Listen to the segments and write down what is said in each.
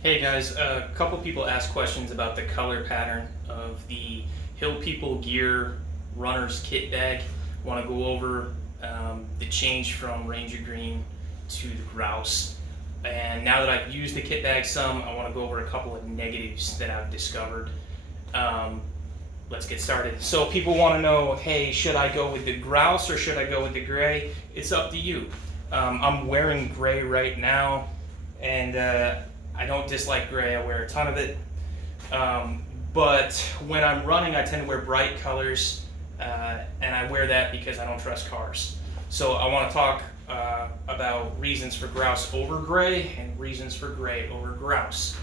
Hey guys, a couple people asked questions about the color pattern of the Hill People Gear Runner's Kit Bag. Want to go over the change from Ranger Green to the Grouse. And now that I've used the kit bag some, I want to go over a couple of negatives that I've discovered. Let's get started. So people want to know, hey, should I go with the Grouse or should I go with the gray? It's up to you. I'm wearing gray right now, and I don't dislike gray. I wear a ton of it. But when I'm running, I tend to wear bright colors, and I wear that because I don't trust cars. So I want to talk about reasons for Grouse over gray and reasons for gray over Grouse.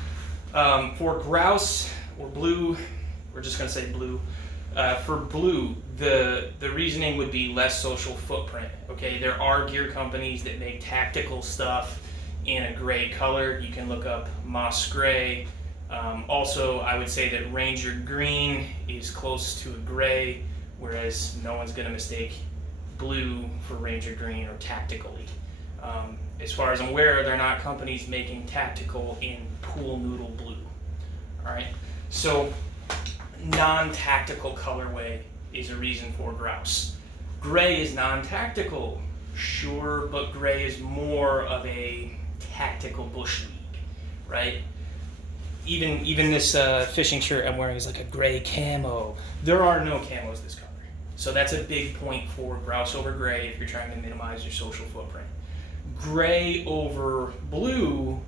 For Grouse or blue, we're just going to say blue. For blue, the reasoning would be less social footprint. Okay, there are gear companies that make tactical stuff in a gray color. You can look up Moss Gray. Also, I would say that Ranger Green is close to a gray, whereas no one's going to mistake blue for Ranger Green or tactically. As far as I'm aware, they're not companies making tactical in pool noodle blue. All right, so non-tactical colorway is a reason for Grouse. Gray is non-tactical, sure, but gray is more of a tactical bush league, right? Even this fishing shirt I'm wearing is like a gray camo. There are no camos this color. So that's a big point for Grouse over gray if you're trying to minimize your social footprint. Gray over blue,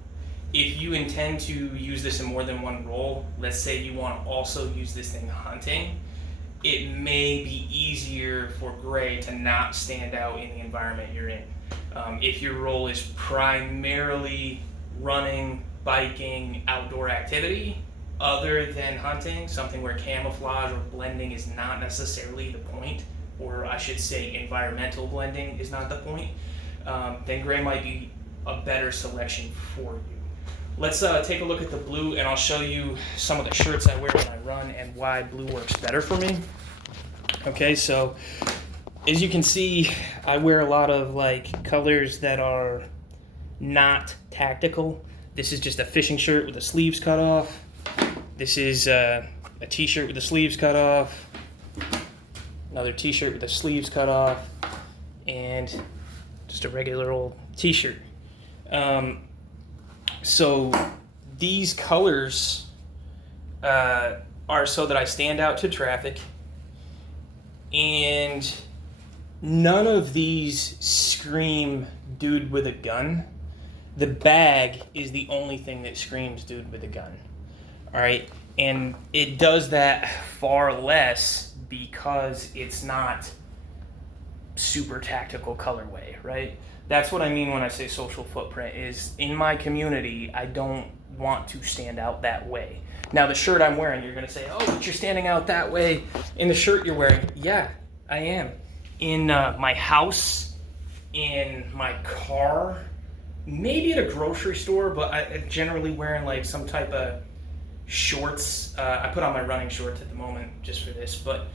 if you intend to use this in more than one role, let's say you want to also use this thing hunting, it may be easier for gray to not stand out in the environment you're in. If your role is primarily running, biking, outdoor activity, other than hunting, something where camouflage or blending is not necessarily the point, or I should say environmental blending is not the point, then gray might be a better selection for you. Let's take a look at the blue, and I'll show you some of the shirts I wear when I run and why blue works better for me. Okay, so as you can see, I wear a lot of like colors that are not tactical. This is just a fishing shirt with the sleeves cut off. This is a t-shirt with the sleeves cut off. Another t-shirt with the sleeves cut off. And just a regular old t-shirt. So these colors are so that I stand out to traffic, and none of these scream dude with a gun. The bag is the only thing that screams dude with a gun. All right, and it does that far less because it's not super tactical colorway, right? That's what I mean when I say social footprint, is in my community, I don't want to stand out that way. Now, the shirt I'm wearing, you're going to say, oh, but you're standing out that way in the shirt you're wearing. Yeah, I am. In my house, in my car, maybe at a grocery store, but I'm generally wearing like some type of shorts. I put on my running shorts at the moment just for this, but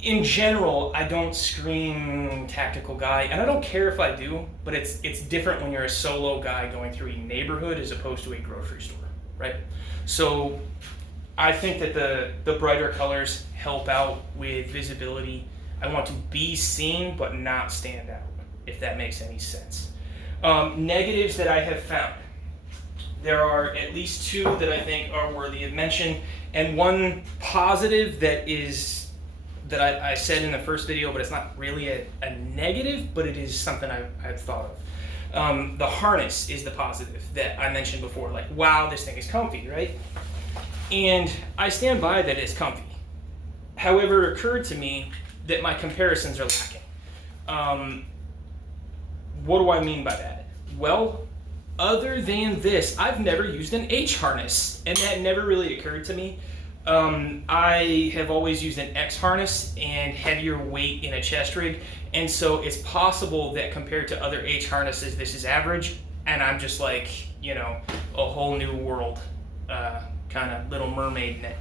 in general, I don't scream tactical guy, and I don't care if I do, but it's different when you're a solo guy going through a neighborhood as opposed to a grocery store, right? So I think that the brighter colors help out with visibility. I want to be seen but not stand out, if that makes any sense. Negatives that I have found. There are at least two that I think are worthy of mention, and one positive that I said in the first video, but it's not really a negative, but it is something I've thought of. The harness is the positive that I mentioned before. Like, wow, this thing is comfy, right? And I stand by that it's comfy. However, it occurred to me that my comparisons are lacking. What do I mean by that? Well, other than this, I've never used an H harness, and that never really occurred to me. I have always used an X harness and heavier weight in a chest rig, and so it's possible that compared to other H harnesses, this is average, and I'm just like, a whole new world, kind of Little Mermaid in it.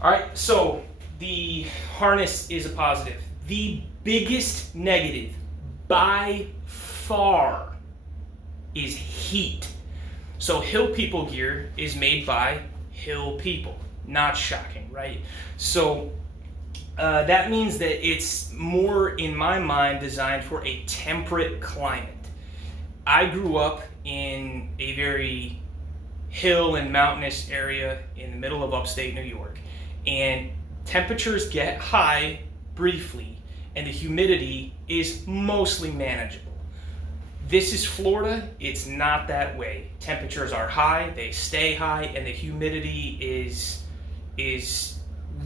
All right, so the harness is a positive. The biggest negative by far is heat. So Hill People gear is made by Hill People. Not shocking, right? So that means that it's more, in my mind, designed for a temperate climate. I grew up in a very hill and mountainous area in the middle of upstate New York, and temperatures get high briefly, and the humidity is mostly manageable. This is Florida. It's not that way. Temperatures are high, they stay high, and the humidity is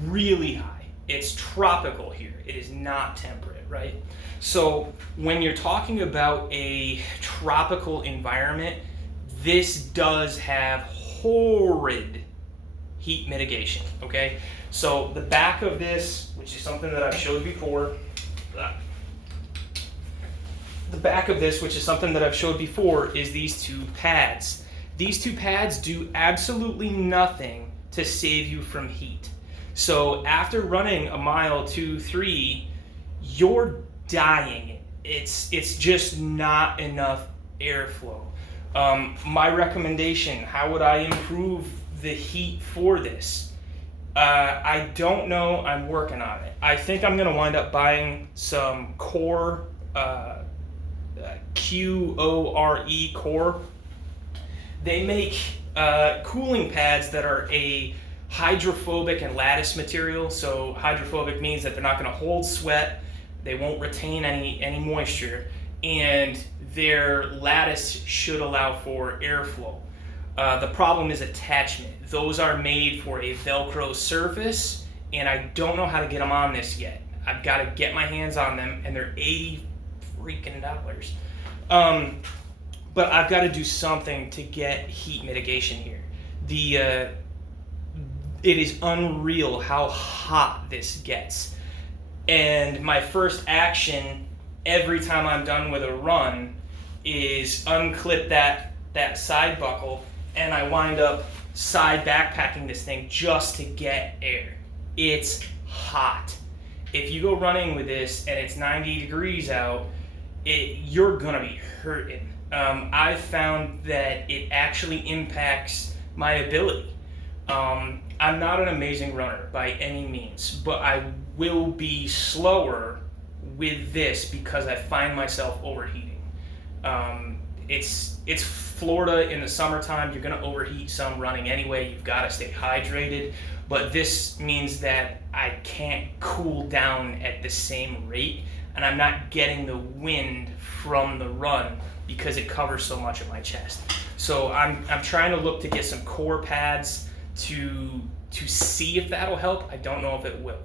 really high. It's tropical here. It is not temperate, right? So when you're talking about a tropical environment, this does have horrid heat mitigation, okay? So the back of this, which is something that I've showed before, is these two pads. These two pads do absolutely nothing to save you from heat. So after running a mile, 2, 3, you're dying. It's just not enough airflow. My recommendation, how would I improve the heat for this? I don't know. I'm working on it. I think I'm going to wind up buying some Core, Q-O-R-E, Core. They make cooling pads that are a hydrophobic and lattice material. So hydrophobic means that they're not going to hold sweat, they won't retain any moisture, and their lattice should allow for airflow. The problem is attachment. Those are made for a Velcro surface, and I don't know how to get them on this yet. I've got to get my hands on them, and they're $80 freaking. But I've got to do something to get heat mitigation here. It is unreal how hot this gets. And my first action every time I'm done with a run is unclip that side buckle, and I wind up side backpacking this thing just to get air. It's hot. If you go running with this and it's 90 degrees out, you're gonna be hurting. I've found that it actually impacts my ability. I'm not an amazing runner by any means, but I will be slower with this because I find myself overheating. It's Florida in the summertime. You're going to overheat some running anyway. You've got to stay hydrated, but this means that I can't cool down at the same rate, and I'm not getting the wind from the run because it covers so much of my chest. So I'm trying to look to get some Core pads to see if that'll help. I don't know if it will.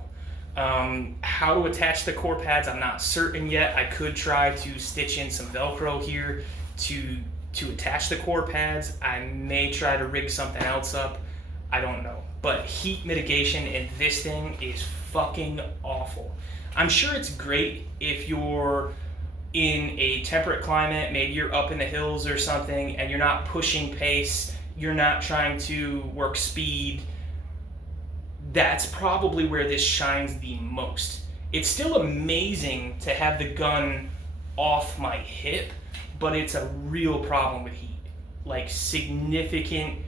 How to attach the Core pads, I'm not certain yet. I could try to stitch in some Velcro here to attach the Core pads. I may try to rig something else up. I don't know. But heat mitigation in this thing is fucking awful. I'm sure it's great if you're in a temperate climate, maybe you're up in the hills or something, and you're not pushing pace, you're not trying to work speed. That's probably where this shines the most. It's still amazing to have the gun off my hip, but it's a real problem with heat. Like significant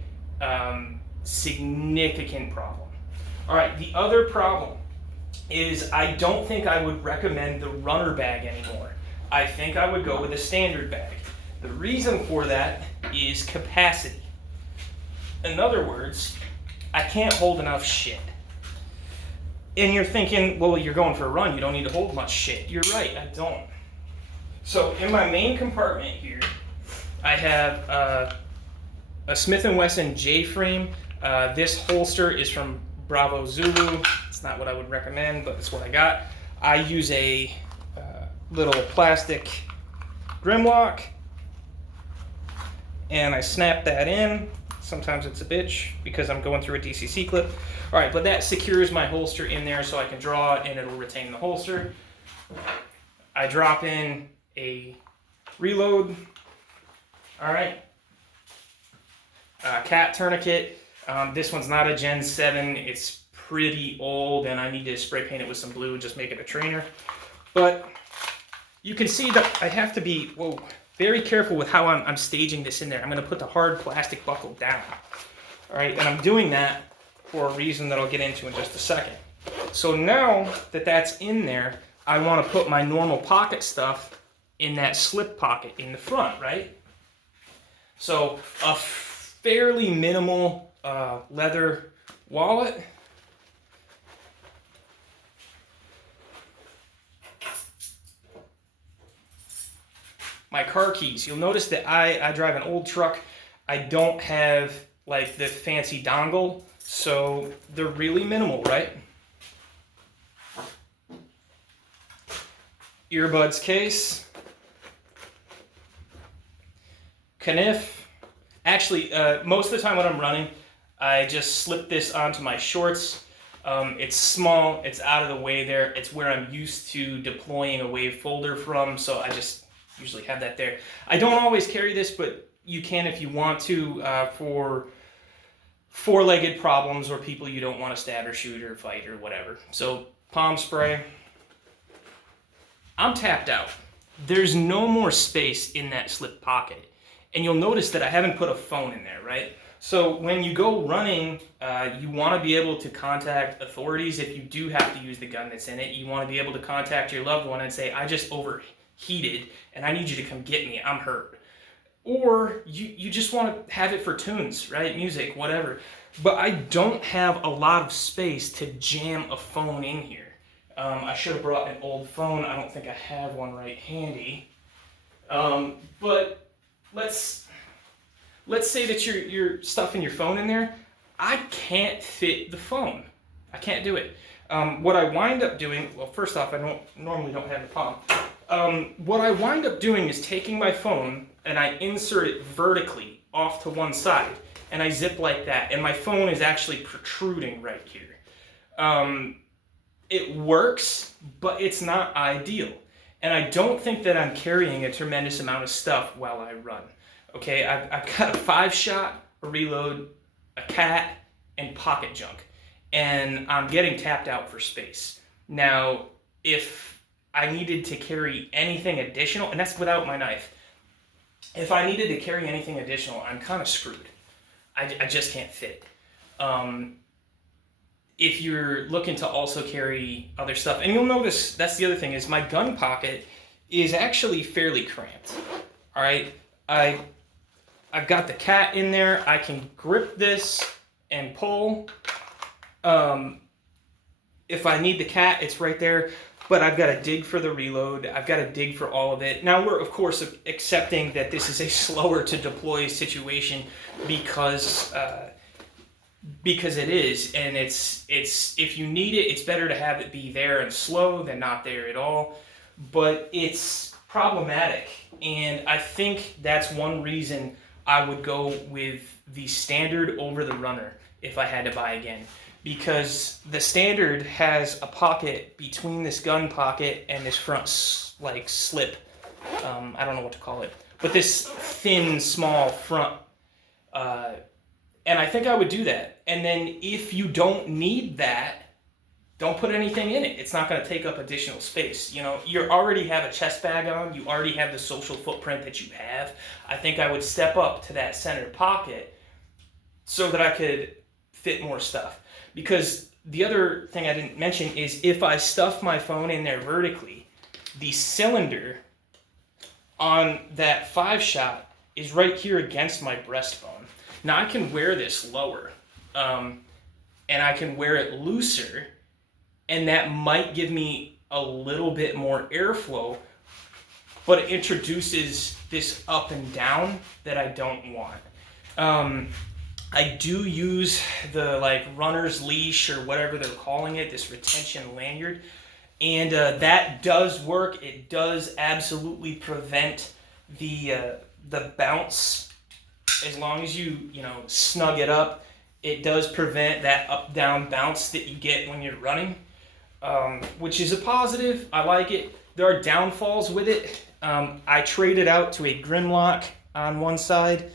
problem. All right, the other problem is I don't think I would recommend the runner bag anymore. I think I would go with a standard bag. The reason for that is capacity. In other words, I can't hold enough shit. And you're thinking, well, you're going for a run, you don't need to hold much shit. You're right, I don't. So in my main compartment here, I have a Smith & Wesson J-frame. This holster is from Bravo Zulu. It's not what I would recommend, but it's what I got. I use a little plastic Grimlock, and I snap that in. Sometimes it's a bitch because I'm going through a DCC clip. All right, but that secures my holster in there so I can draw it and it'll retain the holster. I drop in a reload. All right. Cat tourniquet. This one's not a Gen 7. It's pretty old and I need to spray paint it with some blue and just make it a trainer. But you can see that I have to be very careful with how I'm staging this in there. I'm going to put the hard plastic buckle down. All right, and I'm doing that for a reason that I'll get into in just a second. So now that that's in there, I want to put my normal pocket stuff in that slip pocket in the front, right? So a fairly minimal leather wallet. My car keys. You'll notice that I drive an old truck. I don't have like the fancy dongle, so they're really minimal, right? Earbuds case. Kniff. Actually, most of the time when I'm running, I just slip this onto my shorts. It's small, it's out of the way there. It's where I'm used to deploying a wave folder from, so I just usually have that there. I don't always carry this, but you can if you want to for four-legged problems or people you don't want to stab or shoot or fight or whatever. So palm spray. I'm tapped out. There's no more space in that slip pocket. And you'll notice that I haven't put a phone in there, right? So when you go running, you want to be able to contact authorities if you do have to use the gun that's in it. You want to be able to contact your loved one and say, I just overheated and I need you to come get me, I'm hurt. Or you just want to have it for tunes, right? Music, whatever. But I don't have a lot of space to jam a phone in here. I should have brought an old phone. I don't think I have one right handy. But let's say that you're stuffing your phone in there. I can't fit the phone. I can't do it. What I wind up doing, well, first off, I normally don't have the palm. What I wind up doing is taking my phone and I insert it vertically off to one side, and I zip like that, and my phone is actually protruding right here. It works, but it's not ideal. And I don't think that I'm carrying a tremendous amount of stuff while I run. Okay, I've got a 5-shot, a reload, a cat, and pocket junk. And I'm getting tapped out for space. Now, if I needed to carry anything additional, and that's without my knife, if I needed to carry anything additional, I'm kind of screwed. I just can't fit. If you're looking to also carry other stuff, and you'll notice that's the other thing, is my gun pocket is actually fairly cramped. All right, I've got the cat in there. I can grip this and pull. If I need the cat, it's right there. But I've got to dig for the reload. I've got to dig for all of it. Now we're of course accepting that this is a slower to deploy situation because it is, and it's if you need it, it's better to have it be there and slow than not there at all. But it's problematic, and I think that's one reason I would go with the standard over the runner if I had to buy again, because the standard has a pocket between this gun pocket and this front slip. I don't know what to call it, but this thin, small front. And I think I would do that. And then if you don't need that, don't put anything in it. It's not going to take up additional space. You know, you already have a chest bag on. You already have the social footprint that you have. I think I would step up to that center pocket so that I could fit more stuff. Because the other thing I didn't mention is if I stuff my phone in there vertically, the cylinder on that 5-shot is right here against my breastbone. Now I can wear this lower, and I can wear it looser, and that might give me a little bit more airflow, but it introduces this up and down that I don't want. I do use the runner's leash or whatever they're calling it, this retention lanyard, and that does work. It does absolutely prevent the bounce. As long as you snug it up, it does prevent that up-down bounce that you get when you're running, which is a positive. I like it. There are downfalls with it. I traded out to a Grimlock on one side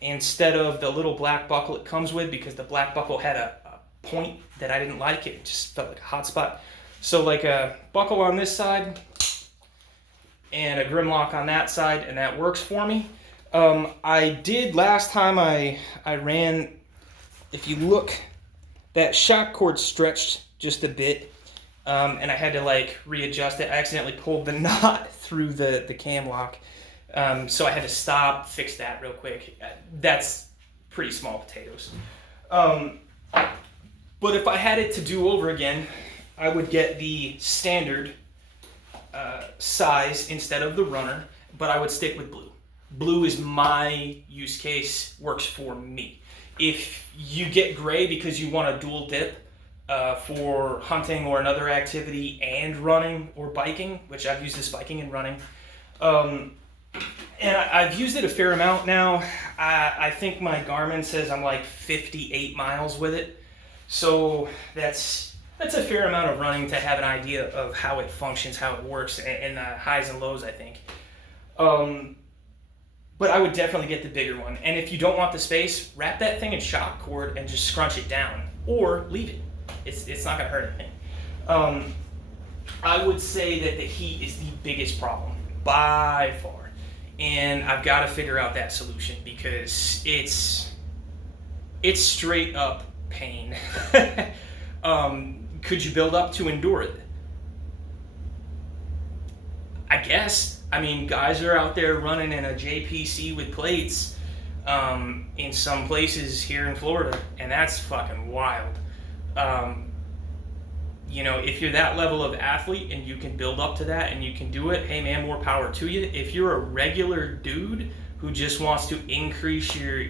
instead of the little black buckle it comes with, because the black buckle had a point that I didn't like. It just felt like a hot spot. So like a buckle on this side, and a Grimlock on that side, and that works for me. I did last time I ran, if you look, that shock cord stretched just a bit, and I had to like readjust it. I accidentally pulled the knot through the cam lock, so I had to stop, fix that real quick. That's pretty small potatoes. But if I had it to do over again, I would get the standard size instead of the runner, but I would stick with blue. Blue is my use case, works for me. If you get gray because you want a dual dip for hunting or another activity and running or biking, which I've used this biking and running, and I've used it a fair amount now. I think my Garmin says I'm like 58 miles with it. So that's a fair amount of running to have an idea of how it functions, how it works, and the highs and lows, I think. But I would definitely get the bigger one. And if you don't want the space, wrap that thing in shock cord and just scrunch it down. Or leave it. It's not going to hurt anything. I would say that the heat is the biggest problem, by far. And I've got to figure out that solution because it's straight up pain. Could you build up to endure it? I guess. I mean, guys are out there running in a JPC with plates in some places here in Florida, and that's fucking wild. You know, if you're that level of athlete and you can build up to that and you can do it, hey man, more power to you. If you're a regular dude who just wants to increase your,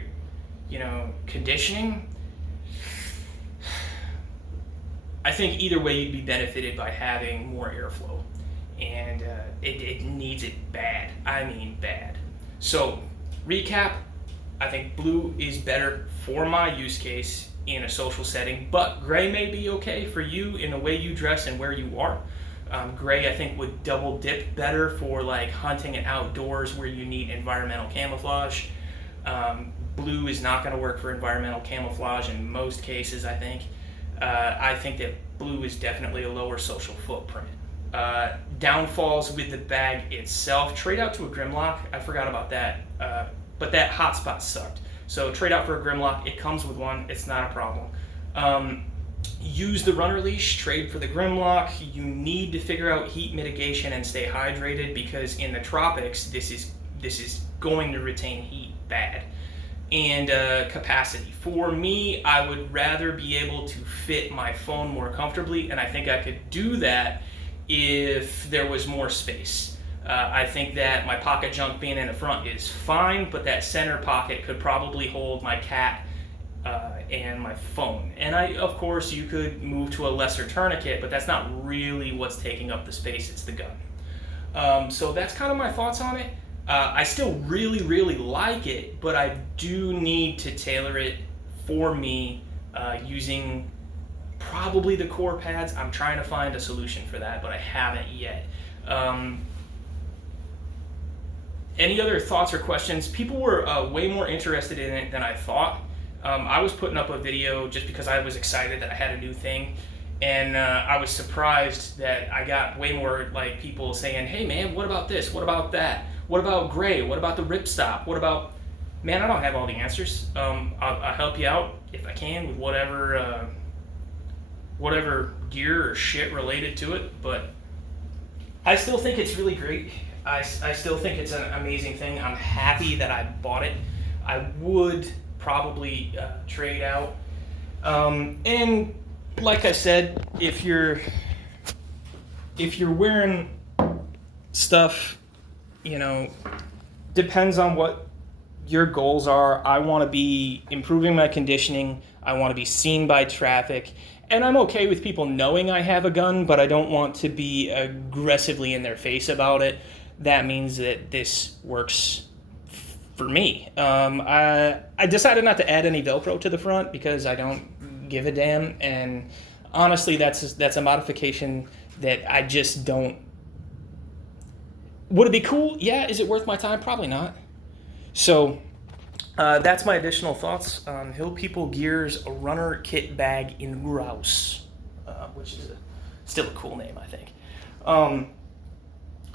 conditioning, I think either way you'd be benefited by having more airflow. And it needs it bad. I mean bad. So, recap, I think blue is better for my use case in a social setting, but gray may be okay for you in the way you dress and where you are. Gray, I think, would double dip better for like hunting and outdoors where you need environmental camouflage. Blue is not going to work for environmental camouflage in most cases, I think. I think that blue is definitely a lower social footprint. Downfalls with the bag itself, trade out to a Grimlock. I forgot about that, but that hotspot sucked. So trade out for a Grimlock. It comes with one. It's not a problem. Use the runner leash. Trade for the Grimlock. You need to figure out heat mitigation and stay hydrated because in the tropics, this is going to retain heat bad. And capacity. For me, I would rather be able to fit my phone more comfortably, and I think I could do that if there was more space. I think that my pocket junk being in the front is fine, but that center pocket could probably hold my cat and my phone. And of course, you could move to a lesser tourniquet, but that's not really what's taking up the space, it's the gun. So that's kind of my thoughts on it. I still really, really like it, but I do need to tailor it for me using probably the core pads. I'm trying to find a solution for that, but I haven't yet. Any other thoughts or questions? People were way more interested in it than I thought. I was putting up a video just because I was excited that I had a new thing, and I was surprised that I got way more like people saying, hey man, what about this? What about that? What about gray? What about the ripstop? What about... Man, I don't have all the answers. I'll help you out if I can with whatever gear or shit related to it, but I still think it's really great. I still think it's an amazing thing. I'm happy that I bought it. I would probably trade out. And like I said, if you're wearing stuff, depends on what your goals are. I want to be improving my conditioning. I want to be seen by traffic. And I'm okay with people knowing I have a gun, but I don't want to be aggressively in their face about it. That means that this works for me. I decided not to add any Velcro to the front because I don't give a damn. And honestly, that's a modification that I just don't. Would it be cool? Yeah. Is it worth my time? Probably not. So that's my additional thoughts on Hill People Gear's runner kit bag in Grouse, which is still a cool name, I think.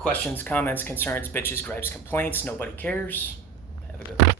Questions, comments, concerns, bitches, gripes, complaints. Nobody cares. Have a good one.